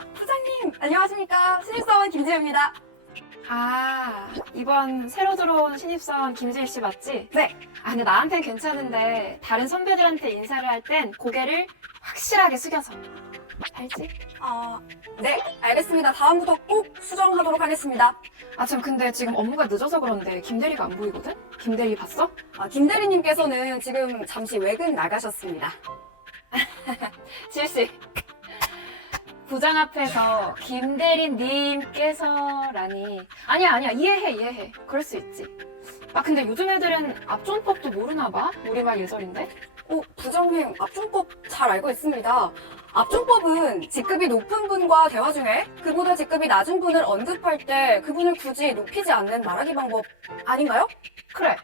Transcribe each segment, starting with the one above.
부장님, 안녕하십니까. 신입사원 김지혜입니다. 아, 이번 새로 들어온 신입사원 김지일 씨 맞지? 네. 아, 근데 나한텐 괜찮은데 다른 선배들한테 인사를 할 땐 고개를 확실하게 숙여서. 알지? 아, 네, 알겠습니다. 다음부터 꼭 수정하도록 하겠습니다. 아, 참, 근데 지금 업무가 늦어서 그런데 김대리가 안 보이거든? 김대리 봤어? 아, 김 대리님께서는 지금 잠시 외근 나가셨습니다. 지일 씨. 부장 앞에서 김대리님께서라니. 아니야, 아니야. 이해해, 이해해. 그럴 수 있지. 아, 근데 요즘 애들은 앞존법도 모르나 봐? 우리말 예절인데? 어, 부장님, 압종법 잘 알고 있습니다. 압종법은 직급이 높은 분과 대화 중에 그보다 직급이 낮은 분을 언급할 때 그분을 굳이 높이지 않는 말하기 방법 아닌가요? 그래.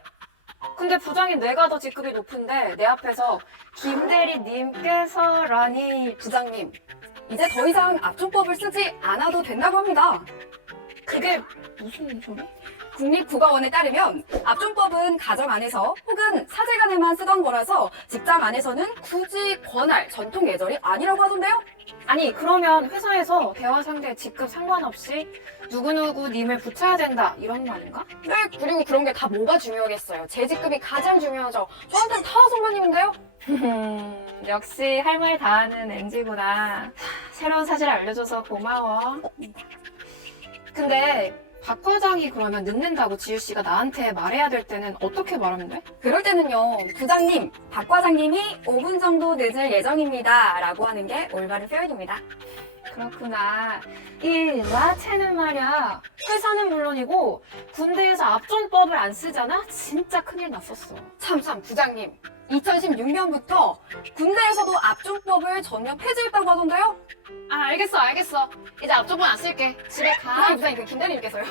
근데 부장이 내가 더 직급이 높은데 내 앞에서 김대리님께서라니 부장님, 이제 더 이상 압종법을 쓰지 않아도 된다고 합니다. 그게 무슨 소리? 국립국어원에 따르면 압종법은 가정 안에서 혹은 사제간에만 쓰던 거라서 직장 안에서는 굳이 권할 전통 예절이 아니라고 하던데요? 아니 그러면 회사에서 대화 상대 직급 상관없이 누구누구 님을 붙여야 된다 이런 말인가? 네, 그리고 그런 게 다 뭐가 중요하겠어요. 제 직급이 가장 중요하죠. 저한테는 다 선배님인데요? 역시 할 말 다 하는 NG구나. 새로운 사실 알려줘서 고마워. 근데 박 과장이 그러면 늦는다고 지유 씨가 나한테 말해야 될 때는 어떻게 말하면 돼? 그럴 때는요, 부장님, 박 과장님이 5분 정도 늦을 예정입니다. 라고 하는 게 올바른 표현입니다. 그렇구나. 이 라체는 말이야. 회사는 물론이고 군대에서 앞존법을 안 쓰잖아? 진짜 큰일 났었어. 참, 참, 부장님. 2016년부터 군대에서도 압종법을 전면 폐지했다고 하던데요? 아 알겠어 알겠어. 이제 앞존법 안 쓸게. 집에 가. 부장님, 부장님, 그 김대리님께서요.